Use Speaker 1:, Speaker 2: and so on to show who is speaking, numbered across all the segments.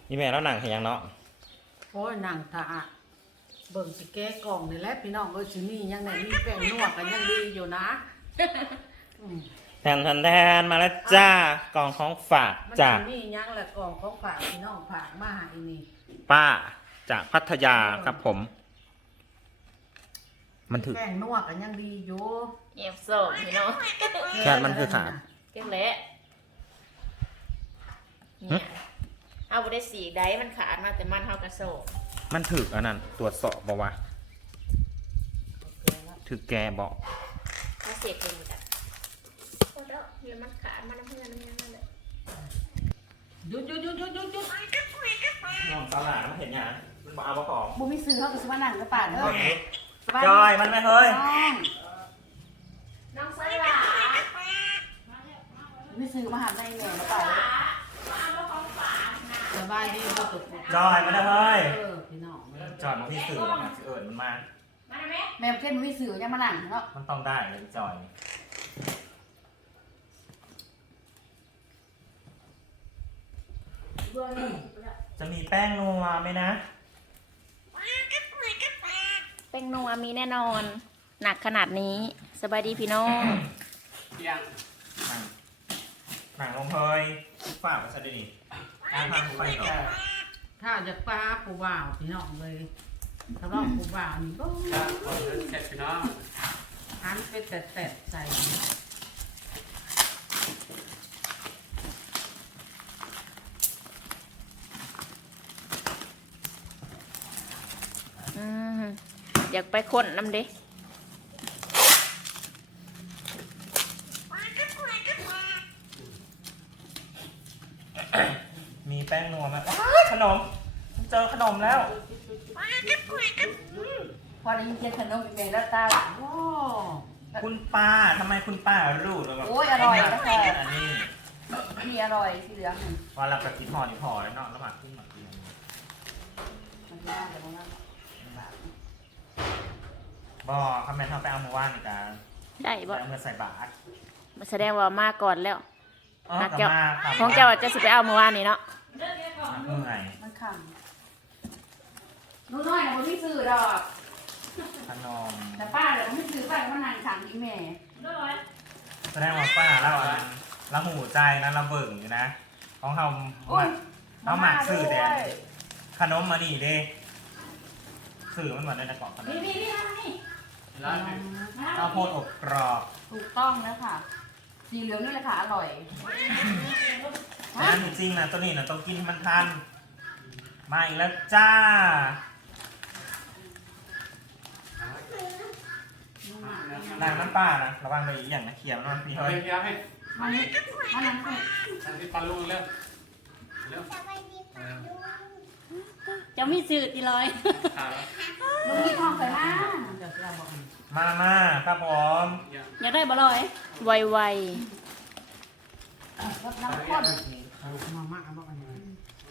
Speaker 1: นี่แม่แล้วหนังเห็นยังเนาะ
Speaker 2: โอ้ยหนังถาเบิ่งสิแก้กล่องนี่แหละพี่น้องสิมียังไงมีแป้งนวดกันยังดีอยู่นะ
Speaker 1: แทนมาแล้วจ้ากล่องของฝากจ้า
Speaker 2: มียังแหละกล่องของฝากพี่น้องฝากมาให้นี่
Speaker 1: ป้าจากพัทยาครับผมมันถือ
Speaker 2: แป้งนวดกันยังดีอยู่
Speaker 3: เอฟส่งพี่น้อง
Speaker 1: แค่มันคือขาด
Speaker 3: เก่งเละเนี่ยเอาไปได้สีได้มันขาดมาแต่มันเท่ากระโซก
Speaker 1: มันถืออันนั้นตรวจสอบบอกว่าถือแกบอก
Speaker 3: ถ้าเสียเก่งจ้ะโอ้แล้วเดี๋ยวมันขาดมาน้ำเพื่อนน้ำยังนั่นเลย
Speaker 2: หยุด
Speaker 1: น้องตลาดมันเห็นยังมันบอกเอาประกอบ
Speaker 2: บุ้มีซื้อเขากับสวรรค์หรือเปล่าเด้อ
Speaker 1: จอยมันไม่เฮ้ย
Speaker 3: น้องสลา
Speaker 2: ไม่ซื้อมาหาในแหน่หรือเปล่าสบายดีบ่ตก
Speaker 1: จอยมันไม่เฮ้ย
Speaker 2: พี่น้อง
Speaker 1: จอยมันพี่สื่อมันสิมันมา
Speaker 2: แม่เช่นวิสื่อยังมาหนังเนาะ
Speaker 1: มันต้องได้เลยจอยจะมีแป้งนัวไหมนะ
Speaker 3: แป้งนัวมีแน่นอนหนักขนาดนี้สบายดีพี่น้อง
Speaker 1: ยังหนังลงเฮยฝากมาซะดิการทำไปก่อน
Speaker 2: ถ้าจะปลาปูว่าวพี่น้องเลยถ้าลองปูว่าวนี่ก็
Speaker 4: เสร็จพี่น้อง
Speaker 2: หันไปแตะใส่
Speaker 3: อยากไปค้นน้ำดิ
Speaker 1: มีแป้งนัวไหมขนมเจอขนมแล้ว
Speaker 2: พอได้ยินเสียงขนมอีเมลแล้วตา
Speaker 1: คุณป้าทำไมคุณป้ารู้เลยว่า
Speaker 2: โอ้ยอร่อยนะ
Speaker 1: คะ
Speaker 2: นี่อร่อยสีเหลือง
Speaker 1: ว่าเรากับกินห่อนี่พอแล้วเนาะแล้วมาขึ้นมากิน
Speaker 2: มันน่าจะมันน่า
Speaker 1: บ่คำแม่ทำไปเอามาว่านกัน
Speaker 3: ได้บ่
Speaker 1: เมื่อใส่บาตร
Speaker 3: มาแสดงว่ามาก่อนแล้ว
Speaker 1: เจ้า
Speaker 3: ของเจ้าจะสิไปเอาเมื่อวานนี้เนาะ
Speaker 1: เมื่อไง
Speaker 2: มันขำน้อยๆนะผมไม่ซื้อดอก
Speaker 1: ขนม
Speaker 2: แต่ป้าเดี๋ยวผมไม่ซื้อไปเพราะนานขังที่แม่
Speaker 1: แสดงว่าป้าเราหูใจนะเราเบิ่งอยู่นะของเขาเราหมักสื่อแต่ขนมมาดีเด้สื่อมันเหมือนในกล่องขนม
Speaker 3: นี่
Speaker 1: ข้าวโพดอบกรอบ
Speaker 2: ถูกต้องแล้วค่ะสีเหลืองนี่แหละค่ะอร่อย
Speaker 1: นั่นจริงนะตัวนี้นะต้องกินมันทันมาอีกแล้วจ้าล้างน้ำปลานะระวังเลยอย่างนะเขียวมันพี่เฮ้ย
Speaker 4: ให้
Speaker 2: นั่น
Speaker 4: ที่ปลาลูกเร็ว
Speaker 3: จะมีสื่อตีลอย
Speaker 2: ลุงมีทองใส่
Speaker 1: มาครับผม
Speaker 3: อยากได้บ่ลอยไว
Speaker 2: รดน้ำข้นมาม่าบอกอันนี้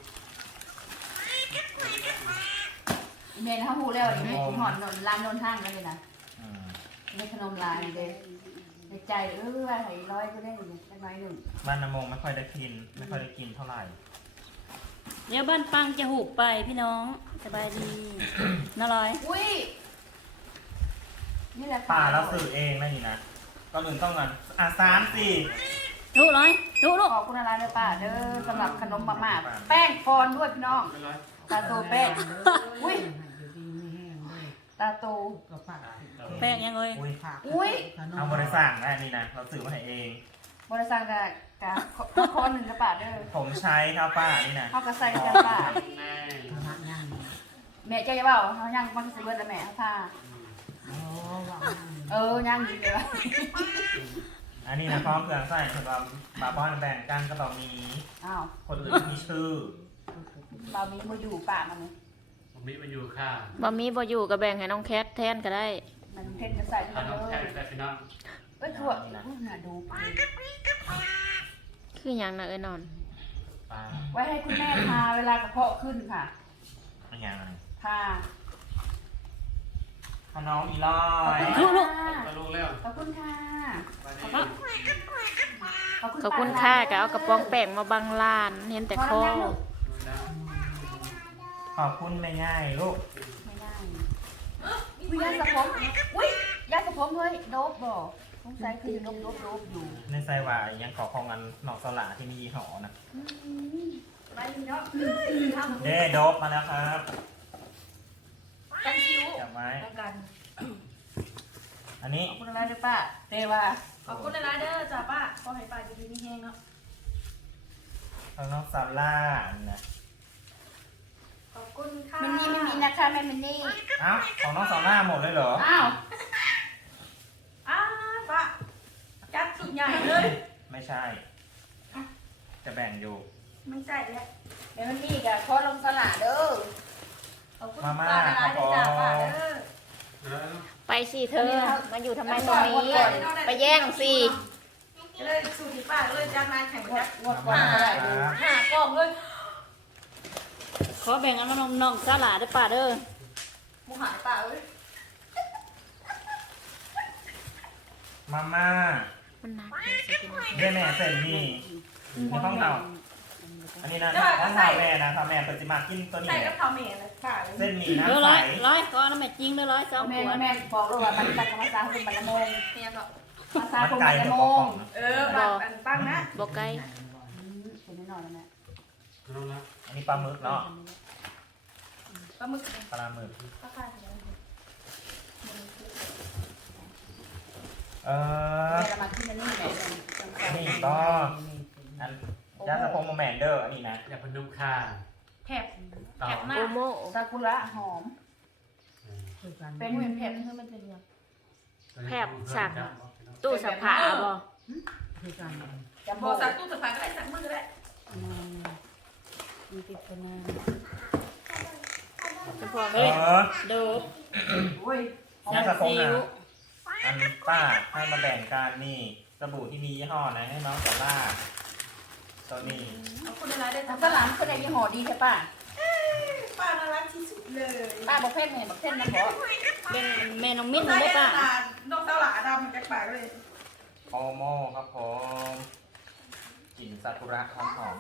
Speaker 2: เมนเขาหูแล้วนี่หอนร้านนนทางกันเลยนะในขนมลายเลยในใจว่าไหร้อยก็ได้อยู่ได้น้อยหนึ่ง
Speaker 1: บ้านน้ำมงไม่ค่อยได้กินเท่าไหร่
Speaker 3: เดี๋ยวบ้านปังจะหูไปพี่น้องสบายดีน่าร้อย
Speaker 2: อุ้ยนี่แหละ
Speaker 1: ป่าเราสื่อเองนะนี่นะก่อนอื่นต้องกัน3-4
Speaker 3: ทุร้อยทุ
Speaker 2: ขอบคุณอะไรเลยป้าเด้อสำหรับขนมมาม่าแป้งฟอนด้วยพี่น้องตาโตแป้งอุ้ยตาโต
Speaker 3: แป้งยังเลย
Speaker 2: อุ้ย
Speaker 1: เอาบริษัทได้นี่นะเราสื่อมาให้เอง
Speaker 2: บริษัทกับคอหนึ่งกระป๋าเด้อ
Speaker 1: ผมใช้ครับป้านี่นะ
Speaker 2: เขากระใส่กันป้าแม่เจ้าจะเปล่าเขาย่างมันจะเบิดแล้วแม่เขาพาย่างดีเลยว่ะ
Speaker 1: อันนี้นะพร้อมเครื่องใส่สำหรับบาบ้านแบ่งกันก็ต้องมีคนอื่นมีชื่อบา
Speaker 2: มีมาอยู่ป่ามัน
Speaker 4: บะหมี่มาอยู่ค่ะ
Speaker 3: บะหมี่บ่อยู่กับแบ่งให้น้องแคทแทนก็ได้
Speaker 2: มันเพ่นจะใส่
Speaker 4: น้องแคทใส่พี่น้อง
Speaker 2: ถั่วน่าดู
Speaker 3: คืออย่างน่ะนอน
Speaker 2: ไว้ให้คุณแม่ทาเวลากระเพาะขึ้นค่ะ
Speaker 1: อย่างไร
Speaker 2: ทา
Speaker 1: น้องอีลอย
Speaker 4: ลูกเร็ว
Speaker 2: ขอบคุณค่ะ
Speaker 3: ขอบคุณค่ะก็เอากระป๋องแป้งมาบังลานเห็นแต่คอ
Speaker 1: ขอบคุณแม่ง่ายลูก
Speaker 2: ไม่ได้วิยาสะพมอุ้ยยาสะพมเฮ้ยโดบบ่สงสัยคือโดบอยู่
Speaker 1: ในไซวายยังขอของกันหนอกสลาที่มียี่ห้อนะ
Speaker 2: ไปเนาะ
Speaker 1: เด้โดบมาแล้วครับ
Speaker 2: กันคิว
Speaker 1: จับไว้
Speaker 2: แล้วกัน
Speaker 1: อันนี้
Speaker 2: ขอบคุณอะไรด้วยป้าเตว่า
Speaker 5: ขอบคุณหลายๆเด้อจ้าป้าขอให้ป้าดีๆมีแห้งเนาะ
Speaker 1: ของน้องซาร่านะ
Speaker 5: ขอบคุณค่ะ
Speaker 2: มันมีนะคะแม่มันนี่
Speaker 1: เอ้าของน้องซาร่าหมดเลยเหรอ
Speaker 2: อ้าว
Speaker 5: อ้าป้าจัดสุดใหญ่เลย
Speaker 1: ไม่ใช่ จะแบ่งอยู่
Speaker 5: ไม่ใช่แล้ว
Speaker 2: แม่มันนี่กับขอลงสลาเด้อ
Speaker 5: ขอบคุณป้าหลายๆเด้อจ้าป้าเด้อ
Speaker 3: ไปสิเธอ มาอยู่ทำไมตรงนี้ ไปแย่งสิ
Speaker 5: ก็เลยสูตรที่ป้าก็เลยจัดมาแข่งกัน
Speaker 2: งวดก่อนเท่าไหร่ดู
Speaker 5: 5 กล่องเลย
Speaker 3: ขอแบ่งอันน้องน้องสลาด้วยป่าเด้อ
Speaker 5: หมูหายป้าเอ้ย
Speaker 1: มาม่า
Speaker 3: มันหนัก
Speaker 1: เด้แม่เส้นมีในห้องเห่าอันนี้นะห้องเห่าแม่นะถ้าแม่เปิดจิมากินตัวนี้
Speaker 5: ใส่กับข้าวเหม็นเลยป้าเลย
Speaker 1: เส้นหมี
Speaker 3: เออ
Speaker 1: น้ำใส
Speaker 3: ร้อยขอน้ำแม่จริงเด้อ100 2
Speaker 2: แม่
Speaker 3: ขวด
Speaker 2: แม่บอกเลยว่ามันกันมาซาคุณบัลละโมง
Speaker 5: เนี่ยก็
Speaker 2: มาซา
Speaker 1: มัน
Speaker 2: คุณ
Speaker 1: ไกล
Speaker 2: บัลละ
Speaker 1: กับ
Speaker 2: โม
Speaker 1: กระป๋
Speaker 2: ง
Speaker 1: องนะ
Speaker 5: ป้าอันตั้งนะ
Speaker 3: บอกไกล
Speaker 2: เป็นแน่นอนแล้วแม่
Speaker 4: น้องนะ
Speaker 1: อันนี้ปลาหมึกเนาะ
Speaker 5: ปลาหมึก
Speaker 1: ปลาหมึก
Speaker 5: ป้าค่ะเดี๋ยว
Speaker 1: เออ
Speaker 2: แม่ละมาที่มันนี่แม่
Speaker 1: นี่ก็อันยาสะพงโมแมนเดอร์อันนี้นะ
Speaker 4: อย่าพนุ่มค่ะ
Speaker 5: แถบ
Speaker 4: ต่อ
Speaker 5: แถบมา
Speaker 3: โอโม
Speaker 2: ซากุระหอม
Speaker 5: เป็นเหมือนแถบนี่คือมันเป็นยัง
Speaker 3: ตู้สักผ้าบ่
Speaker 2: จะ
Speaker 5: บบ อ
Speaker 2: อก ก
Speaker 5: สักตู้สักผ้าก็ได้สักมือก็ได้
Speaker 3: มีติดกันนะจะพอ
Speaker 1: เอ
Speaker 3: เฮ้ย
Speaker 1: อ
Speaker 3: ดู
Speaker 2: โอ้ย
Speaker 1: ยาสะพงนะอันป้าให้มาแบ่งกันนี่สบู่ที่มียี่ห้อนะให้น้องซาร่าตัวนี้
Speaker 5: ขอบคุณหลายๆเด้อจ้า
Speaker 2: ก็หลานคนไหนยี่ห้อดีใช่ป่ะ
Speaker 5: ป้าน่ารักที่สุดเลย
Speaker 2: ป้าบอกเพ่นไงบอกเพ่นนะบอก
Speaker 3: เป็นแม่น้องมิ้นท์ได้ป่ะ
Speaker 5: นกสลาดำจากปากเลย
Speaker 1: โอโมครับผมกลิ่นซากุระหอม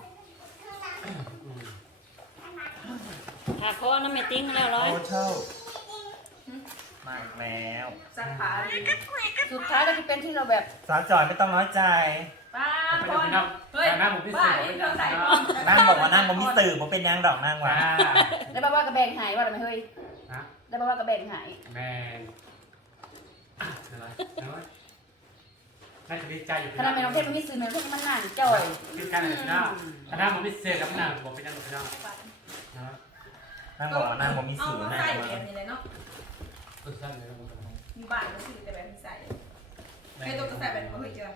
Speaker 3: ถ้าขอน้ำแม่ติ้งแล้ว
Speaker 1: ๆ
Speaker 3: ร้อย
Speaker 1: โอเชลมาอีกแล้ว
Speaker 5: สักผ้าเลย
Speaker 2: สุดท้ายก็จะเป็นที่เราแบบ
Speaker 1: สาวจอยไม่ต้องน้อยใจ
Speaker 5: ป้า
Speaker 4: ไป
Speaker 5: บอล
Speaker 4: พี่น้อง
Speaker 5: เฮ้ย
Speaker 4: หน้าผมพิเศ
Speaker 5: ป้า
Speaker 4: ษ
Speaker 5: เอ็นเราใส่
Speaker 1: นั่งบอกว่านั่งผมมีสื่อผมเป็นยังดอกนั่งวะ
Speaker 2: แล้วบ้าว่ากระแบงหายว่าอะไรไหมเฮ้ย
Speaker 4: นะ
Speaker 2: แล้วบ้าว่ากระแบงหาย
Speaker 4: แมงอะไรน้อยน่าจะดีใจอยู่
Speaker 2: ขนาดไม่น้องเพ่นมันมีสื่อเหมือนพวกมันหนานจ่อย
Speaker 4: คิดกันเลยพี่น้องหน้าผมพิเศษกับหน้าผมเป็นยังไงพี่น้องนะ
Speaker 1: นั่งบอกว่านั่งผมมี
Speaker 5: เอา
Speaker 1: สื่อ
Speaker 5: มา
Speaker 1: นะ
Speaker 5: ใส่แบบนี้เลยเนาะ
Speaker 4: สุดสั้นเลย
Speaker 5: มีบ้านก็ซื้อแต่แบบนี้ใส่ให้ตัวก็ใส่แบบนี้เฮ้ยเจอ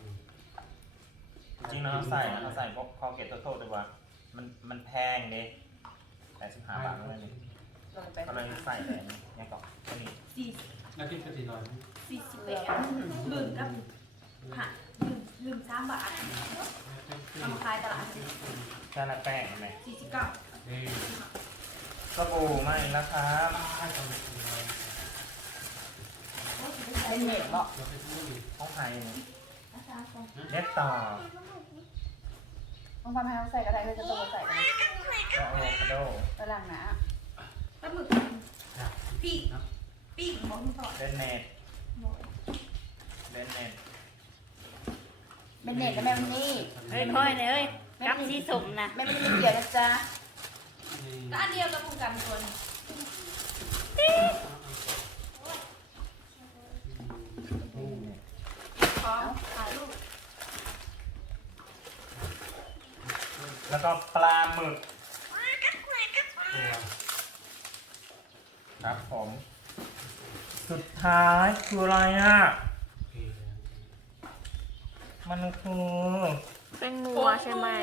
Speaker 1: จริงๆนะเขาใส่นะเขาใส่พวกคอเกตโต้ดีกว่ามันแพงเด้85 บาทเลยนี่
Speaker 2: ลงไป
Speaker 1: ก็เลยใส่แต่นี่ยังก่อนตัวนี้
Speaker 4: แล้วคิดเป็น400
Speaker 5: 48ลืมกับผ่าลืม3 บาทเอามาขายตลาด
Speaker 1: จานละแป้งไหม
Speaker 5: 49
Speaker 4: นี่
Speaker 1: สบู่มาอีกแล้วครับ
Speaker 4: ให้ตอนนี้
Speaker 2: เป็นเม็ดเนาะ
Speaker 4: เราไปซื้อนี่
Speaker 1: ห้องไทยนี่เล็บต่อ
Speaker 2: ต้องทำให้เขาใส่กระไดเพื่อจะต้องใส่กัน
Speaker 1: ก็โอคาโด
Speaker 2: ไปล้างหนา
Speaker 5: ปลาหมึกปีกปีกหมอคุณพ่อ
Speaker 1: เดนเนตเดนเนต
Speaker 2: เป็นเน็ตกับแม่มันนี่
Speaker 3: เฮ้ยค่อยเลยเฮ้ยกับสีสมนะ
Speaker 2: แม่มันนี่เกี่ยวนะจ๊ะ
Speaker 5: ก็อันเดียวกับผู้กันคน ขอถ่ายรูป
Speaker 1: แล้วก็ปลาหมึกครับผม สุดท้ายคืออะไรอ่ะ มันคือ
Speaker 3: เป็นงัวใช่ไหม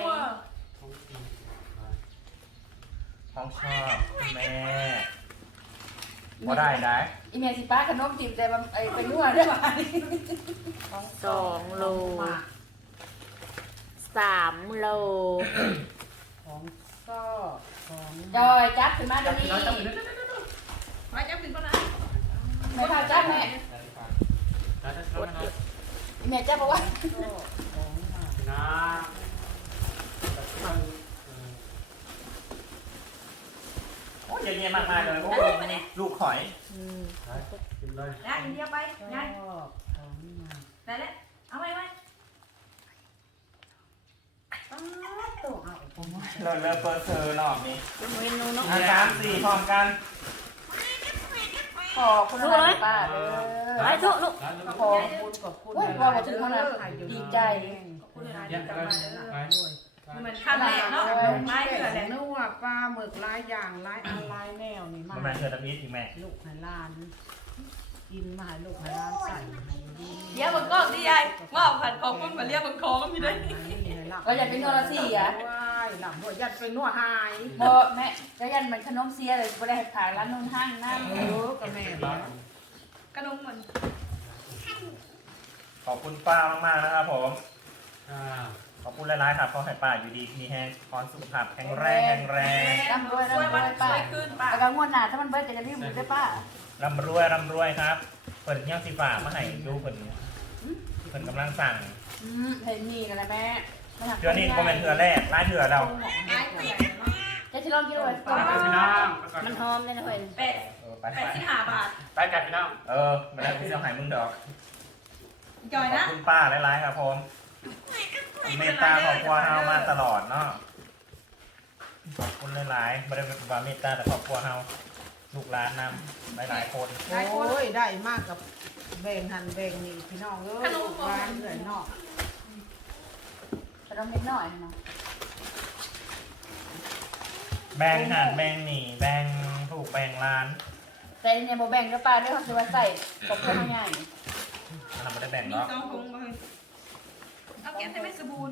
Speaker 1: ของชอบคุณแม่บ่ได้ได้
Speaker 2: อีเมลสิป้าขนมจีบแต่มันเป็นนัวได้ป่ะ
Speaker 3: 2 โล 3 โล
Speaker 2: ของก็ของจอยจับขึ้นมาเดี๋ยวนี้
Speaker 5: มาจับถึงก่อนนะ
Speaker 2: ไม่พาจับแม่
Speaker 4: แล้วจะช่วยนะ
Speaker 2: อีเมลจับบอกว่า
Speaker 4: นะ
Speaker 1: ยอะแยะมากมายเลยโอ้ลูกหอย
Speaker 4: กินเลย
Speaker 5: นะอินเดียไปนะได้แล้วเอาไว้ไว้
Speaker 1: เลิศเปิดเซอร์รอบนี้
Speaker 3: เป็นเมนูเนาะ
Speaker 1: 3 4พร้อมกัน
Speaker 2: ขอบคุณนะป้าเด้อ
Speaker 3: ไปทุกลูก
Speaker 2: ขอบคุณขอบคุณว่าถึงเท่านั้นดีใจ
Speaker 5: ขอบคุณนะ
Speaker 4: ยั
Speaker 5: ที่
Speaker 4: ง
Speaker 5: กลับ
Speaker 4: ไป
Speaker 5: มาแล้ว
Speaker 4: ไป
Speaker 5: มันขั้นแรกเนาะไม้เถื่อนแหละ
Speaker 6: นัวปลาหมึกหลายอย่างหลายอันหลายแนวนี่มา
Speaker 1: ประมาณเดือนละนิดอีกแม่
Speaker 6: ลูกให้หลานกินมาให้ลูกให้หลานใส่ให้ดี
Speaker 5: เลี้ยงมันก็ดีไอ้ว่าผัดของมันมาเลี้ยงมันคอก็มีด้วย
Speaker 2: เราอยากเป็นโนราซี่อ่ะ
Speaker 6: ว้ายหลับหัวยัดเป็นนัวหาย
Speaker 2: โมแม่ก็ยันมันขนมเสียเลยไม่ได้ขายร้านนนห้างน้ำ
Speaker 6: เออกับแม่
Speaker 4: ร้อน
Speaker 5: กระนมเหมือน
Speaker 1: ขอบคุณป้ามากๆนะครับผม ขอบคุณหลายๆครับขอให้ป้าอยู่ดีมีแห้งขอสุขภาพแข็งแรง
Speaker 2: ร่ำรวย
Speaker 5: ช่วย
Speaker 2: ร่ำร
Speaker 5: มัน
Speaker 2: วยป้า
Speaker 5: ช่วยขึ้นป่ะ
Speaker 2: แล้วก็งวดหน้าถ้ามันเบิดจะได้พี่หมูได้ป้า
Speaker 1: ร่ำรวยครับเปิดเงี้ยสีฟ้ามาให้ดูเพิ่นกำลังสั่ง
Speaker 2: เห็นมีกันแล้วแม่
Speaker 1: เทือนี้ก็เป็นเทือแรกร้านเทือเรา
Speaker 5: ไม้เถื่อนเนาะ
Speaker 2: จะชิลองกินเลย
Speaker 4: ไปพี่น้อง
Speaker 3: มันหอมเลยนะเฮ้ย
Speaker 5: เป็ด
Speaker 1: ไป
Speaker 5: 85 บาท
Speaker 4: ไปกันพี่น้อง
Speaker 1: ไม่ได้พี่เจ้าหายมึงดอก
Speaker 5: จอย
Speaker 1: ขอบ
Speaker 5: นะ
Speaker 1: คุณป้าหลายๆครับผมเมตตาครอบครัวเฮามาตลอดเนาะขอบคุณหลายๆไม่ได้ว่าเมตตาแต่ครอบครัวเฮาลูกหลานนำหลายๆคน
Speaker 6: โอ้ยได้มากกับแบ่งหันแบ่งนี่พี่น้องเอ้ยลูกหลานเหนื่อยนอก
Speaker 2: ขนมเล็กน้อยเนาะ
Speaker 1: แบ่งหันแบ่งหนีแบ่งถูกแบ่งร้าน
Speaker 2: แต่เนี่ยโบแบ่งก็ป้าด้วยเขาคือว่าใส่กับเพื่อนง่าย
Speaker 1: เราไม่ได้แบ่ง
Speaker 5: มี
Speaker 1: เนาะ
Speaker 5: 2ถุงเลยเอาแก้มให้เป็นสบู่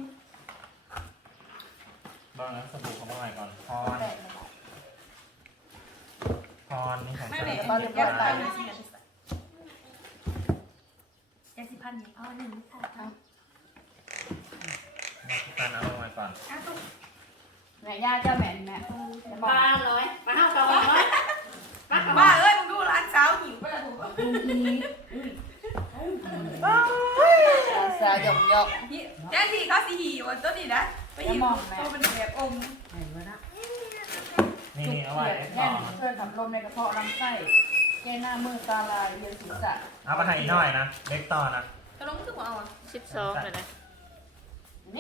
Speaker 1: บ้างนะสบู่ของเมื่อไหร่ก่อนพร
Speaker 2: แบ่ง
Speaker 1: พรนี่ของ
Speaker 5: ไม่
Speaker 1: ส
Speaker 5: แม่
Speaker 1: บู่
Speaker 5: เดี๋ยวไปเลยสิยาสีพันนี่เอาหนึ่งค่ะ
Speaker 1: การเอาไว้ก่อน
Speaker 2: แม่ย่าเจ้าแม่แม่
Speaker 3: ปลาน้อยปลาห้าวปลาน้อยปลา
Speaker 5: บ้าเอ้ยมึงดูร้านสาวหิวไปละถูก
Speaker 2: สาหยอกหยอก
Speaker 5: แจ้ที่เขาสีหิวตัวนี้นะไปหิวตัวเป็นแบบอม
Speaker 6: ให้ไว้นะ
Speaker 1: นี่เอา
Speaker 2: เขี
Speaker 1: ไว้
Speaker 2: ยด
Speaker 1: ก่
Speaker 2: แน่
Speaker 1: อน น
Speaker 2: ช่วยขับลมในกระเพาะลำไส้แก้หน้ามือตาลายเยียนศีรษะ
Speaker 1: เอามาให้หน่อยนะเล็กต่อนะ
Speaker 5: กระลงคือเอาอ่ะ
Speaker 3: 12เลยนะ
Speaker 2: นี่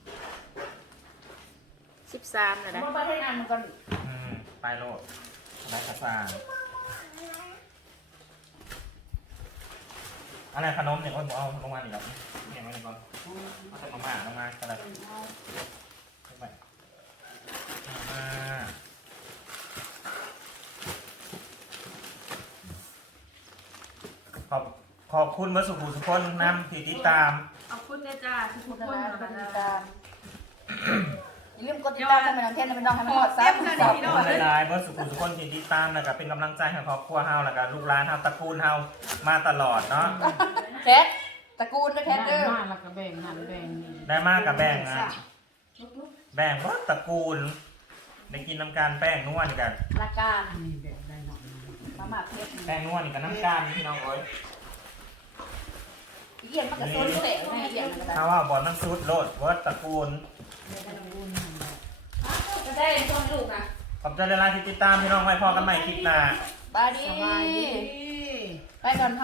Speaker 3: 13เลยนะ
Speaker 2: มันไปให้งานมันก่อน
Speaker 1: ไปโลดได้กระซางอะไรขนมเนี่ยโอ้ยเอาลงมาหนิครับเนี่ยมาหนิก่อนเอาแต่มาม่าลงมาอะไรไปมาขอบคุณมาสุขุสุคนนำที่ติดตาม
Speaker 5: เอาคุณเนี่ยจ้าทุก
Speaker 2: คุณ
Speaker 5: คน
Speaker 2: นะ
Speaker 5: นะ
Speaker 2: กดติดตามอย่าลืมกดติดตามให้มันน้องเทนเป็นน้องให้มันหอดซับ
Speaker 1: ขอบคุณหลายๆเมื่อสุขุสุคนที่ติดตามแล้วก็เป็นกำลังใจให้ครอบครัวเฮาแล้วก็ลูกหลานเฮาตระกูลเฮามาตลอดเนาะ
Speaker 2: แคทตระกูลนะแคทเด้อ
Speaker 6: มาแล้วก็แบ่งหันแบ่งนี่
Speaker 1: ได้มากกับแบ่งนะแบ่งว่าตระกูลได้กินน้ำการแป้งนวลกัน
Speaker 2: ละการ
Speaker 6: นี่แบ่งได้หน่อย
Speaker 2: มาม่าเพชร
Speaker 1: แป้งนวลกับน้ำการพี่น้องเอ้ย
Speaker 2: เยี่ยมมันก็โซนเตะให้เยี่ยมมันก็ได้
Speaker 1: ถ้าว่าบอลมันซุดโลดเวิร์ดตระกูล
Speaker 2: ก็ได้โซนลูกนะ
Speaker 1: ขอบใจเวลาที่ติดตามพี่น้องไว้พอกันใหม่คลิปหน้า
Speaker 2: บายดี
Speaker 6: สบายดี
Speaker 2: ไปก่อน